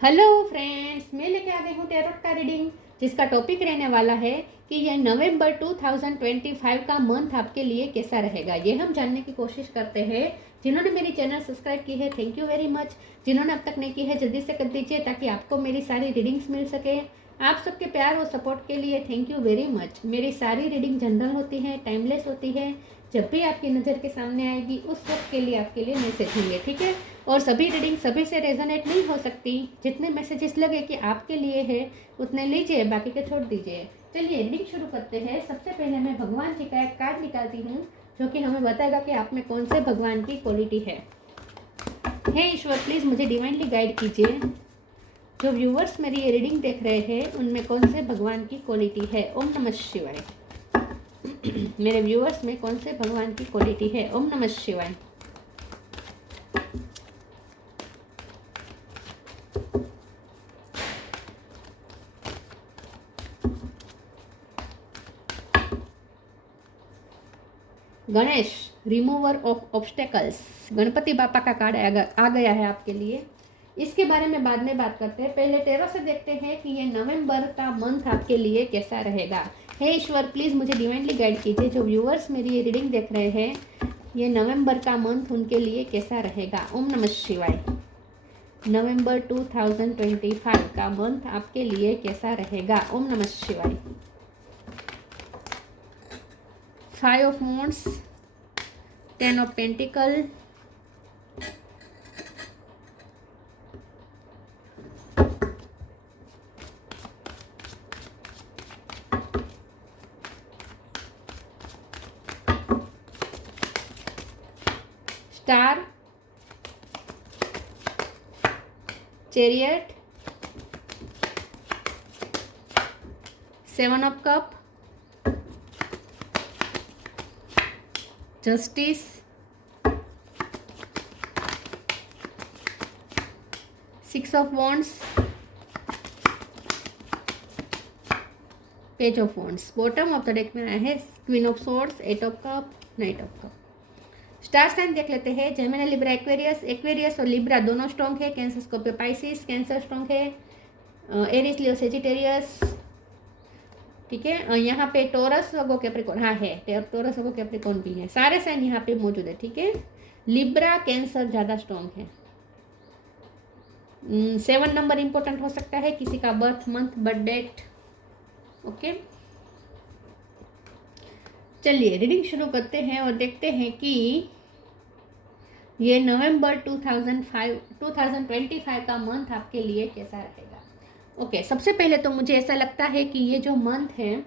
Hello friends, मैं लेके आ गई हूँ टैरोट का रीडिंग, जिसका टॉपिक रहने वाला है कि यह नवंबर 2025 का मंथ आपके लिए कैसा रहेगा। ये हम जानने की कोशिश करते हैं। जिन्होंने मेरी चैनल सब्सक्राइब की है, थैंक यू वेरी मच। जिन्होंने अब तक नहीं की है, जल्दी से कर दीजिए ताकि आपको मेरी सारी रीडिंग्स मिल सके। आप सबके प्यार और सपोर्ट के लिए थैंक यू वेरी मच। मेरी सारी रीडिंग जनरल होती है, टाइमलेस होती है। जब भी आपकी नज़र के सामने आएगी उस वक्त के लिए आपके लिए मैसेज होंगे, ठीक है। और सभी रीडिंग सभी से रेजोनेट नहीं हो सकती। जितने मैसेजेस लगे कि आपके लिए है उतने लीजिए, बाकी के छोड़ दीजिए। चलिए रीडिंग शुरू करते हैं। सबसे पहले मैं भगवान जी का एक कार्ड निकालती हूँ जो कि हमें बताएगा कि आप में कौन से भगवान की क्वालिटी है। हे ईश्वर, प्लीज़ मुझे डिवाइनली गाइड कीजिए। जो व्यूवर्स मेरी ये रीडिंग देख रहे हैं उनमें कौन से भगवान की क्वालिटी है। ओम नमः शिवाय। मेरे व्यूवर्स में कौन से भगवान की क्वालिटी है। ओम नमः शिवाय। Ganesh, remover of obstacles. Ganpati बापा का कार्ड आ गया है आपके लिए। इसके बारे में बाद में बात करते हैं। पहले टेरो से देखते हैं कि ये नवंबर का मंथ आपके लिए कैसा रहेगा। हे ईश्वर, प्लीज़ मुझे डिवाइनली गाइड कीजिए। जो व्यूअर्स मेरी ये रीडिंग देख रहे हैं, ये नवंबर का मंथ उनके लिए कैसा रहेगा। ओम नमः शिवाय। नवंबर 2025 का मंथ आपके लिए कैसा रहेगा। ओम नमः शिवाय। 5 of wands, 10 of pentacle, star, chariot, 7 of cup, justice, 6 of wands, page of wands। Bottom of the deck में आया है queen of swords, 8 of cup, knight of cup. Star sign देख लेते हैं। Gemini, Libra, Aquarius. एक्वेरियस और Libra दोनों strong है। Cancer, Scorpio, Pisces. Cancer strong है। एरिस, लियो, सेजिटेरियस, ठीक है। यहाँ पे टोरस, वर्गो, कैप्रिकॉर्न, हाँ है, टोरस, वर्गो, कैप्रिकॉर्न भी है। सारे साइन यहाँ पे मौजूद है, ठीक है। लिब्रा, कैंसर ज़्यादा स्ट्रॉन्ग है। 7 नंबर इंपॉर्टेंट हो सकता है, किसी का birth month, birth date. Okay, चलिए रीडिंग शुरू करते हैं और देखते हैं कि ये नवंबर 2025 का मंथ आपके लिए कैसा रहेगा। ओके, सबसे पहले तो मुझे ऐसा लगता है कि ये जो मंथ है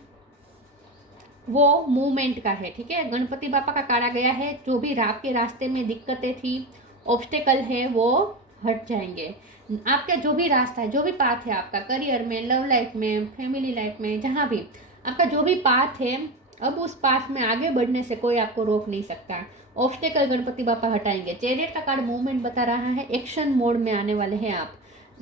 वो मूवमेंट का है, ठीक है। गणपति बापा का कार्ड आ गया है। जो भी आपके रास्ते में दिक्कतें थी, ऑब्स्टेकल है, वो हट जाएंगे। आपका जो भी रास्ता है, जो भी पाथ है आपका, करियर में, लव लाइफ में, फैमिली लाइफ में, जहाँ भी आपका जो भी पाथ है, अब उस पाथ में आगे बढ़ने से कोई आपको रोक नहीं सकता। ऑब्स्टेकल गणपति बापा हटाएंगे। चैरियट का कार्ड मूवमेंट बता रहा है, एक्शन मोड में आने वाले हैं आप।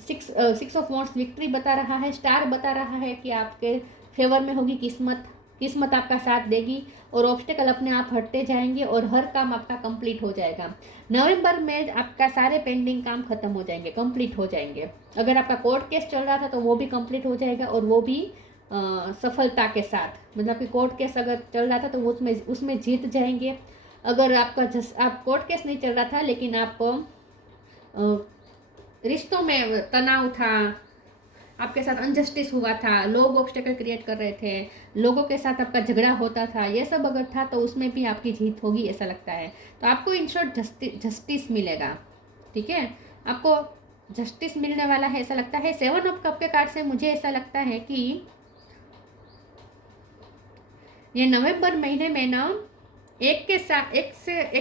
6 ऑफ wands विक्ट्री बता रहा है। स्टार बता रहा है कि आपके फेवर में होगी किस्मत, किस्मत आपका साथ देगी और ऑब्स्टेकल अपने आप हटते जाएंगे और हर काम आपका कंप्लीट हो जाएगा। नवंबर में आपका सारे पेंडिंग काम खत्म हो जाएंगे, कंप्लीट हो जाएंगे। अगर आपका कोर्ट केस चल रहा था तो वो भी कंप्लीट हो जाएगा और वो भी सफलता के साथ। मतलब कि कोर्ट केस अगर चल रहा था तो वो उसमें जीत जाएंगे। अगर आपका आप कोर्ट केस नहीं चल रहा था लेकिन आप रिश्तों में तनाव था, आपके साथ अनजस्टिस हुआ था, लोग ऑब्स्टेकल क्रिएट कर रहे थे, लोगों के साथ आपका झगड़ा होता था, ये सब अगर था तो उसमें भी आपकी जीत होगी ऐसा लगता है। तो आपको इन शॉर्ट जस्टिस मिलेगा, ठीक है। आपको जस्टिस मिलने वाला है ऐसा लगता है। 7 ऑफ कप के कार्ड से मुझे ऐसा लगता है कि ये नवंबर महीने में ना एक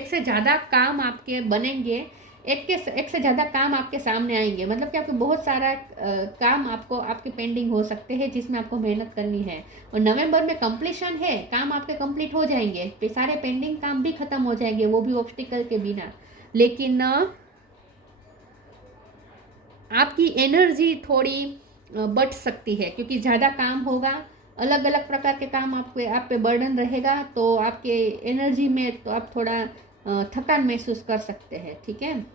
से ज़्यादा काम आपके बनेंगे, एक से ज़्यादा काम आपके सामने आएंगे। मतलब कि आपके बहुत सारा काम आपको आपके पेंडिंग हो सकते हैं जिसमें आपको मेहनत करनी है। और नवंबर में कंप्लीशन है, काम आपके कंप्लीट हो जाएंगे, सारे पेंडिंग काम भी खत्म हो जाएंगे, वो भी ऑब्स्टिकल के बिना। लेकिन आपकी एनर्जी थोड़ी बढ़ सकती है क्योंकि ज़्यादा काम होगा, अलग अलग प्रकार के काम आप पे बर्डन रहेगा, तो आपके एनर्जी में तो आप थोड़ा थकान महसूस कर सकते हैं, ठीक है।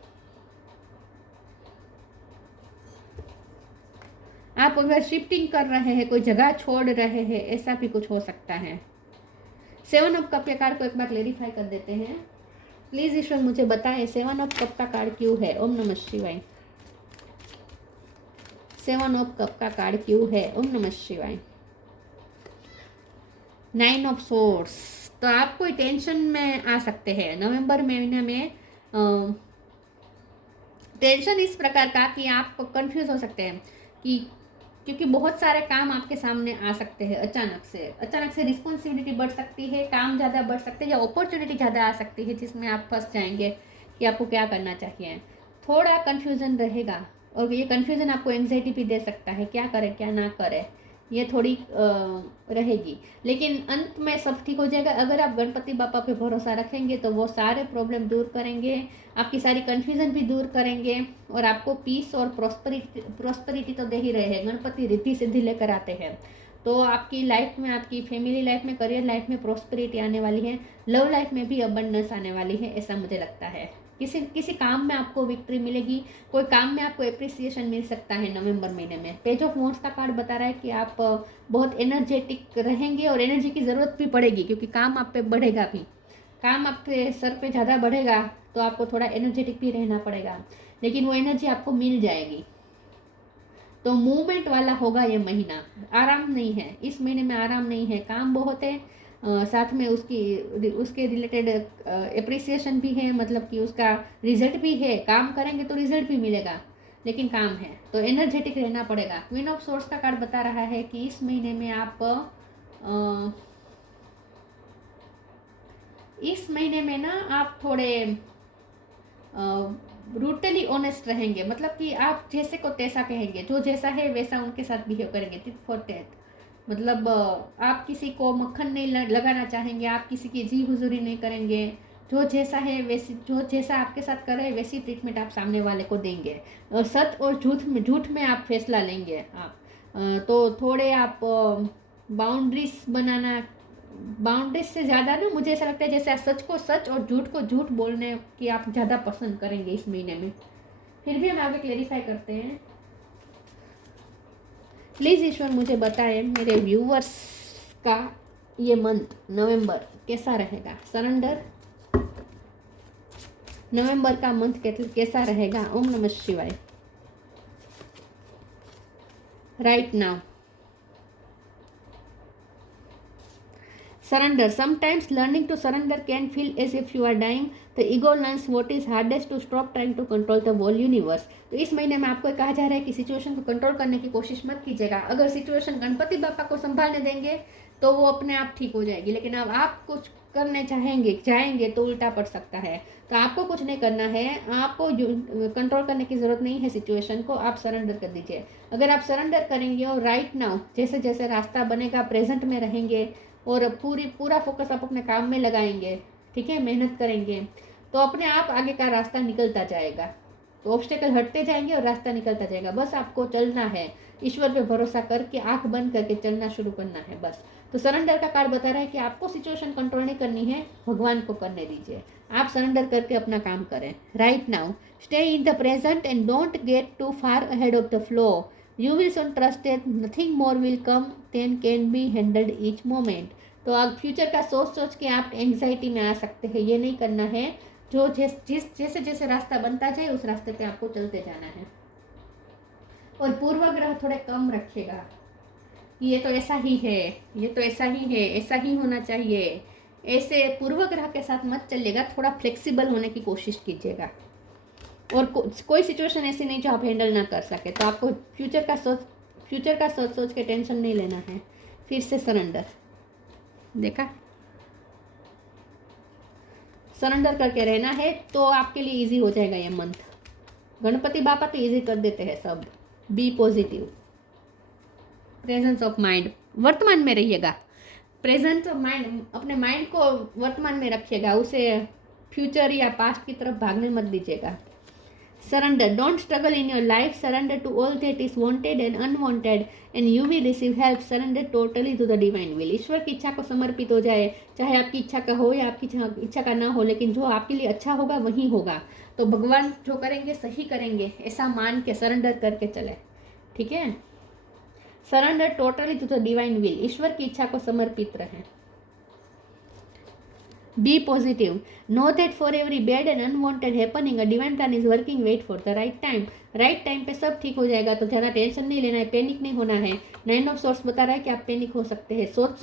आप अगर शिफ्टिंग कर रहे हैं, कोई जगह छोड़ रहे हैं, ऐसा भी कुछ हो सकता है। 7 ऑफ कप के कार्ड को एक बार क्लेरिफाई कर देते हैं। प्लीज ईश्वर मुझे बताएं 7 ऑफ कप का कार्ड क्यों है। ओम नमः शिवाय। 7 ऑफ कप का कार्ड क्यों है। ओम नमः शिवाय। 9 ऑफ सोर्स। तो आप कोई टेंशन में आ सकते हैं नवंबर महीने में। टेंशन इस प्रकार का कि आप कंफ्यूज हो सकते हैं कि क्योंकि बहुत सारे काम आपके सामने आ सकते हैं अचानक से रिस्पॉन्सिबिलिटी बढ़ सकती है, काम ज़्यादा बढ़ सकते हैं या अपॉर्चुनिटी ज़्यादा आ सकती है जिसमें आप फंस जाएंगे कि आपको क्या करना चाहिए। थोड़ा कन्फ्यूज़न रहेगा और ये कन्फ्यूज़न आपको एंग्जाइटी भी दे सकता है, क्या करें क्या ना करें, ये थोड़ी रहेगी। लेकिन अंत में सब ठीक हो जाएगा। अगर आप गणपति बापा पे भरोसा रखेंगे तो वो सारे प्रॉब्लम दूर करेंगे, आपकी सारी कन्फ्यूज़न भी दूर करेंगे और आपको पीस और प्रॉस्पेरिटी तो दे ही रहे हैं। गणपति रिद्धि सिद्धि लेकर आते हैं, तो आपकी लाइफ में, आपकी फैमिली लाइफ में, करियर लाइफ में प्रॉस्पेरिटी आने वाली है, लव लाइफ में भी अबंडेंस आने वाली है, ऐसा मुझे लगता है। किसी काम में आपको विक्ट्री मिलेगी, कोई काम में आपको एप्रिसिएशन मिल सकता है नवंबर महीने में। पेज ऑफ वॉन्ड्स का कार्ड बता रहा है कि आप बहुत एनर्जेटिक रहेंगे और एनर्जी की ज़रूरत भी पड़ेगी क्योंकि काम आप पे बढ़ेगा भी, काम आपके सर पे ज़्यादा बढ़ेगा तो आपको थोड़ा एनर्जेटिक भी रहना पड़ेगा, लेकिन वो एनर्जी आपको मिल जाएगी। तो मूवमेंट वाला होगा ये महीना, आराम नहीं है इस महीने में, आराम नहीं है, काम बहुत है, साथ में उसके रिलेटेड एप्रिसिएशन भी है, मतलब कि उसका रिजल्ट भी है। काम करेंगे तो रिजल्ट भी मिलेगा, लेकिन काम है तो एनर्जेटिक रहना पड़ेगा। क्वीन ऑफ सोर्स का कार्ड बता रहा है कि इस महीने में आप इस महीने में ना आप थोड़े ब्रूटली ऑनेस्ट रहेंगे, मतलब कि आप जैसे को तैसा कहेंगे, जो जैसा है वैसा उनके साथ बिहेव करेंगे, टिट फॉर टैट। मतलब आप किसी को मक्खन नहीं लगाना चाहेंगे, आप किसी की जी हुजूरी नहीं करेंगे, जो जैसा है वैसी, जो जैसा आपके साथ कर रहे हैं वैसी ट्रीटमेंट आप सामने वाले को देंगे। सच और झूठ में आप फैसला लेंगे आप। तो थोड़े आप बाउंड्रीज बनाना, बाउंड्रीज से ज़्यादा ना, मुझे ऐसा लगता है जैसे सच को सच और झूठ को झूठ बोलने की आप ज़्यादा पसंद करेंगे इस महीने में। फिर भी हम आगे क्लेरिफाई करते हैं। प्लीज़ ईश्वर मुझे बताएं मेरे व्यूवर्स का ये मंथ नवंबर कैसा रहेगा। सरेंडर, नवंबर का मंथ कैसा रहेगा। ओम नमः शिवाय। Right now surrender. Sometimes learning to surrender can feel as if you are dying. The ego learns what is hardest to stop trying to control the whole universe. तो इस महीने में आपको कहा जा रहा है कि सिचुएशन को कंट्रोल करने की कोशिश मत कीजिएगा। अगर सिचुएशन गणपति बापा को संभालने देंगे तो वो अपने आप ठीक हो जाएगी, लेकिन अब आप कुछ करने जाएंगे तो उल्टा पड़ सकता है। तो आपको कुछ नहीं करना है, आपको कंट्रोल करने की ज़रूरत नहीं है सिचुएशन को, आप सरेंडर कर दीजिए। अगर आप सरेंडर करेंगे और राइट नाउ जैसे जैसे रास्ता बनेगा, प्रेजेंट में रहेंगे और पूरा फोकस आप अपने काम में लगाएंगे, ठीक है, मेहनत करेंगे, तो अपने आप आगे का रास्ता निकलता जाएगा। तो ऑब्स्टेकल हटते जाएंगे और रास्ता निकलता जाएगा। बस आपको चलना है, ईश्वर पे भरोसा करके आंख बंद करके चलना शुरू करना है बस। तो सरेंडर का कार्ड बता रहा है कि आपको सिचुएशन कंट्रोल नहीं करनी है, भगवान को करने दीजिए। आप सरेंडर करके अपना काम करें। Right now stay in the present and don't get too far ahead of the flow. You will soon trusted, nothing more will come than can be handled each moment. तो आप फ्यूचर का सोच के आप एंग्जाइटी में आ सकते हैं, ये नहीं करना है। जो जैसे जैसे रास्ता बनता जाए उस रास्ते पे आपको चलते जाना है। और पूर्वाग्रह थोड़े कम रखिएगा कि ये तो ऐसा ही है, ये तो ऐसा ही है, ऐसा ही होना चाहिए, ऐसे पूर्वाग्रह के साथ मत चलिएगा। थोड़ा फ्लेक्सिबल होने की कोशिश कीजिएगा। और कोई सिचुएशन ऐसी नहीं जो आप हैंडल ना कर सके, तो आपको फ्यूचर का सोच के टेंशन नहीं लेना है। फिर से सरेंडर, देखा, सरेंडर करके रहना है तो आपके लिए इजी हो जाएगा ये मंथ। गणपति बापा तो इजी कर देते हैं सब। Be positive, presence of mind, वर्तमान में रहिएगा। प्रेजेंस ऑफ माइंड, अपने माइंड को वर्तमान में रखिएगा, उसे फ्यूचर या पास्ट की तरफ भागने मत दीजिएगा। Surrender. Don't struggle in your life. Surrender to all that is wanted and unwanted and you will receive help. Surrender totally to the divine will. ईश्वर की इच्छा को समर्पित हो जाए, चाहे आपकी इच्छा का हो या आपकी इच्छा का ना हो, लेकिन जो आपके लिए अच्छा होगा वही होगा। तो भगवान जो करेंगे सही करेंगे, ऐसा मान के सरेंडर करके चले, ठीक है। Surrender totally to the divine will, ईश्वर की इच्छा को समर्पित रहें। Be positive, know that for every bad and unwanted happening a divine plan is working, wait for the right time. Right time पे सब ठीक हो जाएगा, तो ज़्यादा टेंशन नहीं लेना है, पैनिक नहीं होना है। 9 ऑफ सोर्स बता रहा है कि आप पैनिक हो सकते हैं सोच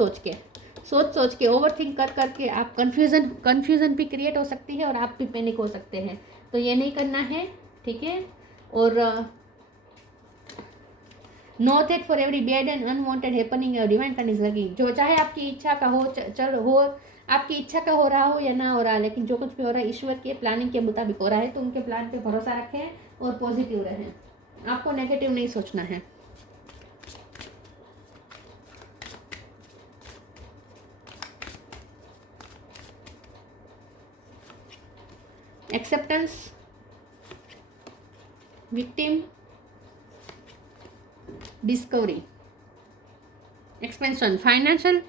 सोच के ओवर थिंक कर करके आप कन्फ्यूजन भी क्रिएट हो सकती है और आप भी पैनिक हो सकते हैं, तो ये नहीं करना है, ठीक है। और no that for every bad and unwanted happening divine plan is working, जो चाहे आपकी इच्छा का हो आपकी इच्छा का हो रहा हो या ना हो रहा, लेकिन जो कुछ भी हो रहा है ईश्वर के प्लानिंग के मुताबिक हो रहा है, तो उनके प्लान पे भरोसा रखें और पॉजिटिव रहें, आपको नेगेटिव नहीं सोचना है। Acceptance, victim, discovery, expansion, financial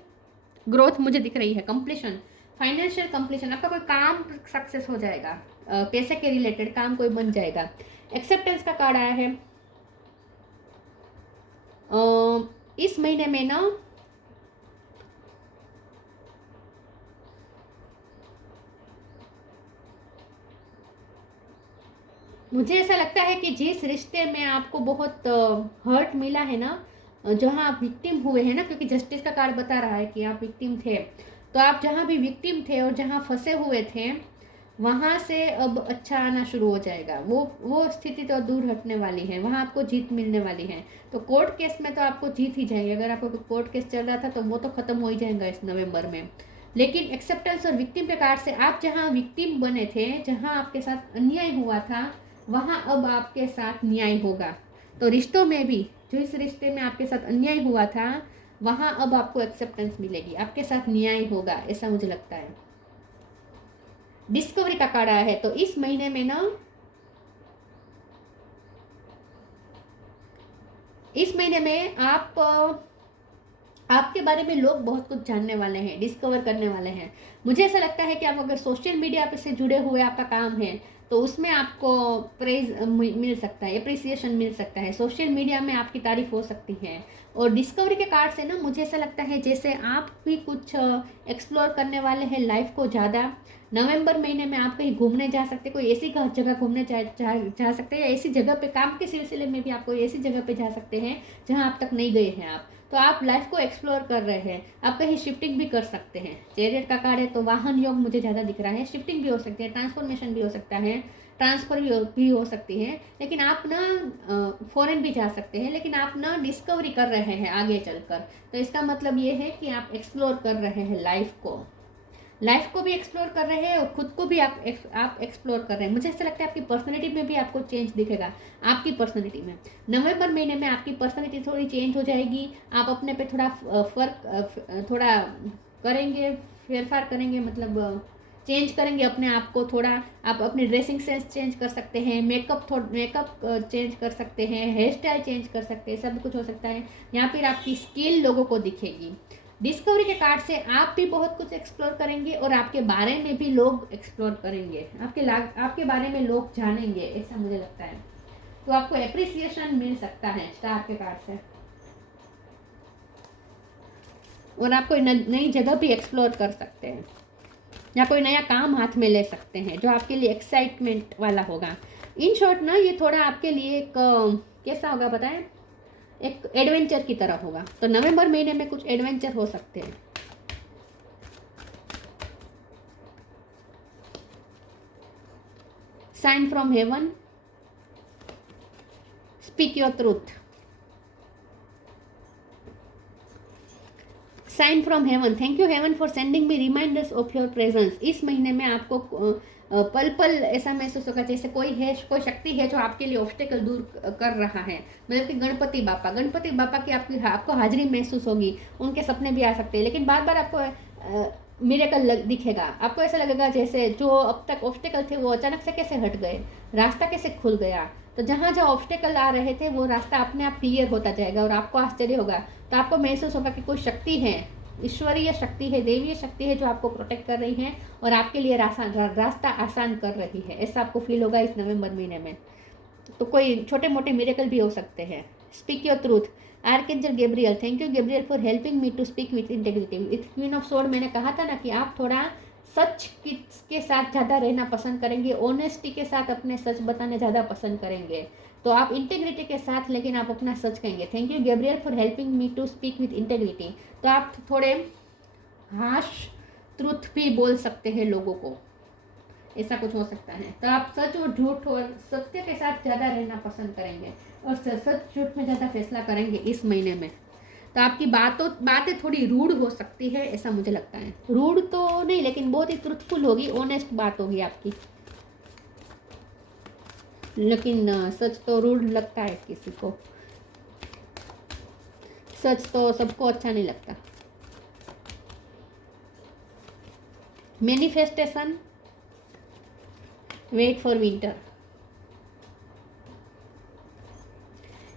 growth मुझे दिख रही है, कंप्लीशन, फाइनेंशियल कंप्लीशन, आपका कोई काम सक्सेस हो जाएगा, पैसे के रिलेटेड काम कोई बन जाएगा। एक्सेप्टेंस का कार्ड आया है। इस महीने में ना मुझे ऐसा लगता है कि जिस रिश्ते में आपको बहुत हर्ट मिला है ना, जहाँ आप विक्टिम हुए हैं ना, क्योंकि जस्टिस का कार्ड बता रहा है कि आप विक्टिम थे, तो आप जहाँ भी विक्टिम थे और जहाँ फंसे हुए थे वहाँ से अब अच्छा आना शुरू हो जाएगा। वो स्थिति तो दूर हटने वाली है, वहाँ आपको जीत मिलने वाली है। तो कोर्ट केस में तो आपको जीत ही जाएगी, अगर आपको कोर्ट केस चल रहा था तो वो तो ख़त्म हो ही जाएगा इस नवंबर में। लेकिन एक्सेप्टेंस और विक्टिम के कार्ड से आप जहाँ विक्टिम बने थे, जहाँ आपके साथ अन्याय हुआ था, वहाँ अब आपके साथ न्याय होगा। तो रिश्तों में भी, जो इस रिश्ते में आपके साथ अन्याय हुआ था, वहाँ अब आपको एक्सेप्टेंस मिलेगी, आपके साथ न्याय होगा, ऐसा मुझे लगता है। डिस्कवरी का कार्ड आया है, तो इस महीने में ना, इस महीने में आपके बारे में लोग बहुत कुछ जानने वाले हैं, डिस्कवर करने वाले हैं। मुझे ऐसा लगता है कि आप अगर सोशल मीडिया पे से जुड़े हुए आपका काम है, तो उसमें आपको प्रेज मिल सकता है, अप्रिसिएशन मिल सकता है, सोशल मीडिया में आपकी तारीफ हो सकती है। और डिस्कवरी के कार्ड से ना मुझे ऐसा लगता है जैसे आप भी कुछ एक्सप्लोर करने वाले हैं लाइफ को ज़्यादा। नवंबर महीने में आप कहीं घूमने जा सकते हैं, कोई ऐसी जगह घूमने जा सकते हैं, या ऐसी जगह पे काम के सिलसिले में भी आप कोई ऐसी जगह पे जा सकते हैं जहाँ आप तक नहीं गए हैं आप, तो आप लाइफ को एक्सप्लोर कर रहे हैं। आप कहीं शिफ्टिंग भी कर सकते हैं। चैरियट का कार्ड है, तो वाहन योग मुझे ज़्यादा दिख रहा है, शिफ्टिंग भी हो सकती है, ट्रांसफॉर्मेशन भी हो सकता है, ट्रांसफर भी हो सकती है। लेकिन आप ना फॉरेन भी जा सकते हैं, लेकिन आप ना डिस्कवरी कर रहे हैं आगे चलकर, तो इसका मतलब ये है कि आप एक्सप्लोर कर रहे हैं लाइफ को भी एक्सप्लोर कर रहे हैं और खुद को भी आप एक्सप्लोर कर रहे हैं। मुझे ऐसा लगता है आपकी पर्सनैलिटी में भी आपको चेंज दिखेगा। आपकी पर्सनैलिटी में नवंबर महीने में आपकी पर्सनैलिटी थोड़ी चेंज हो जाएगी। आप अपने पे थोड़ा करेंगे, फेरफार करेंगे, मतलब चेंज करेंगे अपने आप को थोड़ा। आप अपनी ड्रेसिंग सेंस चेंज कर सकते हैं, मेकअप चेंज कर सकते हैं, हेयर स्टाइल चेंज कर सकते हैं, सब कुछ हो सकता है। या फिर आपकी स्किल लोगों को दिखेगी। डिस्कवरी के कार्ड से आप भी बहुत कुछ एक्सप्लोर करेंगे और आपके बारे में भी लोग एक्सप्लोर करेंगे, आपके बारे में लोग जानेंगे, ऐसा मुझे लगता है। तो आपको एप्रिसिएशन मिल सकता है स्टार के कार्ड से, और आप कोई नई जगह भी एक्सप्लोर कर सकते हैं, या कोई नया काम हाथ में ले सकते हैं जो आपके लिए एक्साइटमेंट वाला होगा। इन शॉर्ट ना ये थोड़ा आपके लिए एक कैसा होगा बताएं, एक एडवेंचर की तरह होगा। तो नवंबर महीने में कुछ एडवेंचर हो सकते हैं। Sign from heaven, speak your truth. Sign from heaven, thank you heaven for sending me reminders of your presence. इस महीने में आपको पल पल ऐसा महसूस होगा जैसे कोई शक्ति है जो आपके लिए ऑब्स्टेकल दूर कर रहा है। मतलब कि गणपति बापा की आपको हाजिरी महसूस होगी। उनके सपने भी आ सकते हैं, लेकिन बार बार आपको मिरेकल दिखेगा। आपको ऐसा लगेगा जैसे जो अब तक ऑब्स्टेकल थे वो अचानक से कैसे हट गए, रास्ता कैसे खुल गया। तो जहाँ जहाँ ऑब्स्टेकल आ रहे थे वो रास्ता अपने आप क्लियर होता जाएगा और आपको आश्चर्य होगा। तो आपको महसूस होगा कि कोई शक्ति है, ईश्वरीय शक्ति है, देवीय शक्ति है जो आपको प्रोटेक्ट कर रही है और आपके लिए रास्ता आसान कर रही है। ऐसा आपको फील होगा इस नवंबर महीने में। तो कोई छोटे मोटे मिरेकल भी हो सकते हैं, speak your truth. Archangel Gabriel, thank you Gabriel for helping me to speak with integrity. With queen of sword, मैंने कहा था ना कि आप थोड़ा सच के साथ ज़्यादा रहना पसंद करेंगे, ऑनेस्टी के साथ अपने सच बताने ज़्यादा पसंद करेंगे, तो आप इंटेग्रिटी के साथ लेकिन आप अपना सच कहेंगे। Thank you Gabriel for helping me to speak with integrity. तो आप थोड़े हार्श ट्रूथ भी बोल सकते हैं लोगों को, ऐसा कुछ हो सकता है। तो आप सच और झूठ और सत्य के साथ ज़्यादा रहना पसंद करेंगे और सच झूठ में ज़्यादा फैसला करेंगे इस महीने में। तो आपकी बातें थोड़ी रूड हो सकती है, ऐसा मुझे लगता है। रूड तो नहीं, लेकिन बहुत ही ट्रुथफुल होगी, ऑनेस्ट बात होगी आपकी। लेकिन सच तो रूड लगता है किसी को, सच तो सबको अच्छा नहीं लगता। Manifestation, wait for winter.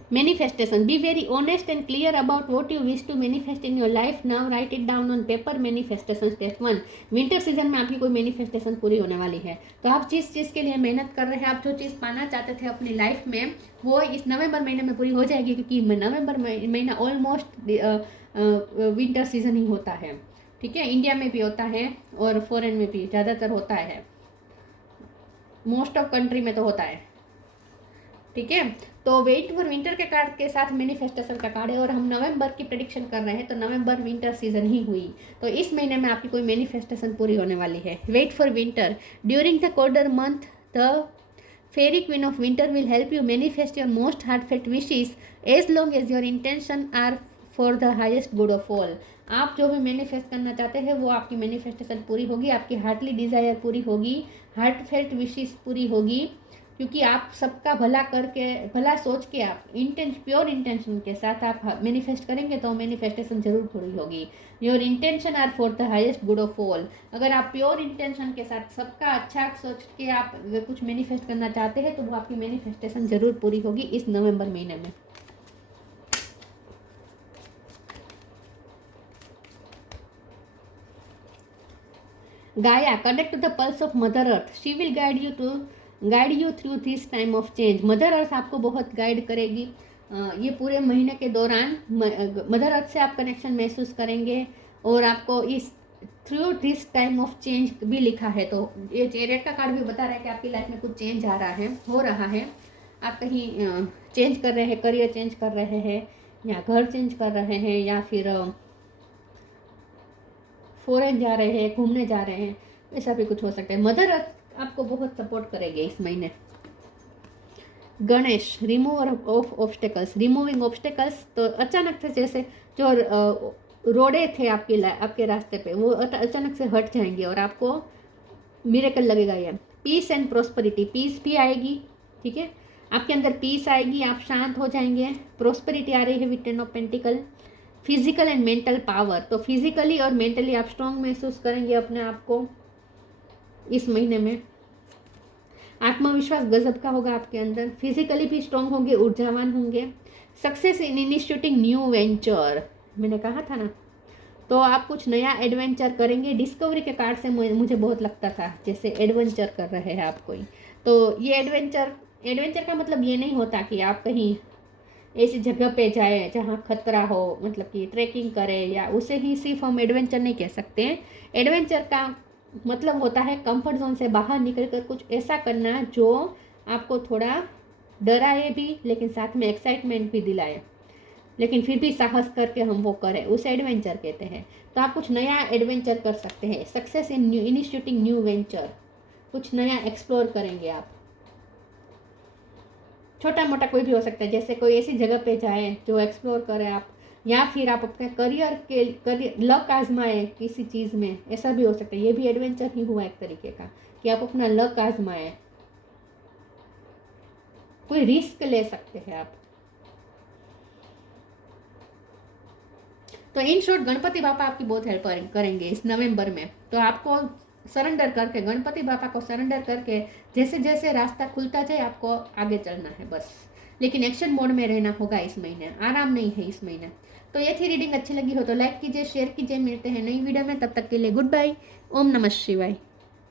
Manifestation, be very honest and clear about what you wish to manifest in your life. Now write it down on paper. Manifestation step 1, winter season में आपकी कोई मैनिफेस्टेशन पूरी होने वाली है। तो आप जिस चीज़ के लिए मेहनत कर रहे हैं, आप जो चीज़ पाना चाहते थे अपनी लाइफ में, वो इस नवंबर महीने में पूरी हो जाएगी, क्योंकि नवंबर महीना ऑलमोस्ट विंटर सीजन ही होता है। ठीक है, इंडिया में भी होता है और फॉरेन में भी ज़्यादातर होता है, मोस्ट ऑफ कंट्री में तो होता है। ठीक है, तो वेट फॉर विंटर के कार्ड के साथ मैनिफेस्टेशन का कार्ड है और हम नवंबर की प्रेडिक्शन कर रहे हैं, तो नवंबर विंटर सीजन ही हुई, तो इस महीने में आपकी कोई मैनिफेस्टेशन पूरी होने वाली है। Wait for winter, during the colder month the fairy queen of winter will help you manifest your most heartfelt wishes as long as your intention are for the highest good of all. आप जो भी manifest करना चाहते हैं वो आपकी manifestation पूरी होगी, आपकी हार्टली डिज़ायर पूरी होगी, हार्टफेल्ट विशेस पूरी होगी, क्योंकि आप सबका भला करके, भला सोच के आप प्योर इंटेंशन के साथ आप मैनिफेस्ट करेंगे तो मैनिफेस्टेशन जरूर पूरी होगी। Your intention are for the highest good of all. अगर आप प्योर इंटेंशन के साथ सबका अच्छा सोच के आप कुछ मैनिफेस्ट करना चाहते हैं तो वो आपकी मैनिफेस्टेशन जरूर पूरी होगी इस नवंबर महीने में। Gaia, connect to the pulse of mother earth, she will guide you through this time of change. Mother earth आपको बहुत गाइड करेगी ये पूरे महीने के दौरान। मदर अर्थ से आप कनेक्शन महसूस करेंगे और आपको इस through this time of change भी लिखा है, तो ये चेरियट का कार्ड भी बता रहा है कि आपकी लाइफ में कुछ चेंज आ रहा है, हो रहा है। आप कहीं चेंज कर रहे हैं, करियर चेंज कर रहे हैं या घर चेंज कर रहे हैं या फिर फॉरेन जा रहे हैं, घूमने जा रहे हैं, ऐसा भी कुछ हो सकता है। मदर अर्थ आपको बहुत सपोर्ट करेंगे इस महीने। Ganesh, remover of obstacles, removing obstacles, तो अचानक से जैसे जो रोड़े थे आपके रास्ते पे वो अचानक से हट जाएंगे और आपको मिरेकल लगेगा। ये पीस एंड प्रोस्पेरिटी, पीस भी आएगी। ठीक है, आपके अंदर पीस आएगी, आप शांत हो जाएंगे। प्रोस्पेरिटी आ रही है with 10 of pentacle. Physical and mental power, तो फिजिकली और मेंटली आप स्ट्रॉन्ग महसूस करेंगे अपने आप को इस महीने में। आत्मविश्वास गजब का होगा आपके अंदर, फिजिकली भी स्ट्रॉन्ग होंगे, ऊर्जावान होंगे। Success in initiating new venture, मैंने कहा था ना, तो आप कुछ नया एडवेंचर करेंगे। डिस्कवरी के कार्ड से मुझे बहुत लगता था जैसे एडवेंचर कर रहे हैं आप कोई, तो ये एडवेंचर का मतलब ये नहीं होता कि आप कहीं ऐसी जगह पे जाए जहाँ खतरा हो, मतलब कि ट्रैकिंग करें, या उसे ही सिर्फ हम एडवेंचर नहीं कह सकते हैं। एडवेंचर का मतलब होता है कंफर्ट जोन से बाहर निकलकर कुछ ऐसा करना जो आपको थोड़ा डराए भी लेकिन साथ में एक्साइटमेंट भी दिलाए, लेकिन फिर भी साहस करके हम वो करें, उसे एडवेंचर कहते हैं। तो आप कुछ नया एडवेंचर कर सकते हैं। Success in initiating new venture, कुछ नया एक्सप्लोर करेंगे आप। छोटा मोटा कोई भी हो सकता है, जैसे कोई ऐसी जगह पे जाए जो एक्सप्लोर करें आप, या फिर आप अपने करियर लक आजमाए किसी चीज़ में, ऐसा भी हो सकता है। ये भी एडवेंचर ही हुआ एक तरीके का कि आप अपना लक आजमाए, कोई रिस्क ले सकते हैं आप। तो इन शॉर्ट गणपति बापा आपकी बहुत हेल्प करेंगे इस नवंबर में। तो आपको सरेंडर करके, गणपति बापा को सरेंडर करके जैसे जैसे रास्ता खुलता जाए आपको आगे चलना है बस, लेकिन एक्शन मोड में रहना होगा इस महीने, आराम नहीं है इस महीने। तो ये थी रीडिंग, अच्छी लगी हो तो लाइक कीजिए, शेयर कीजिए। मिलते हैं नई वीडियो में, तब तक के लिए गुड बाय। ओम नमः शिवाय।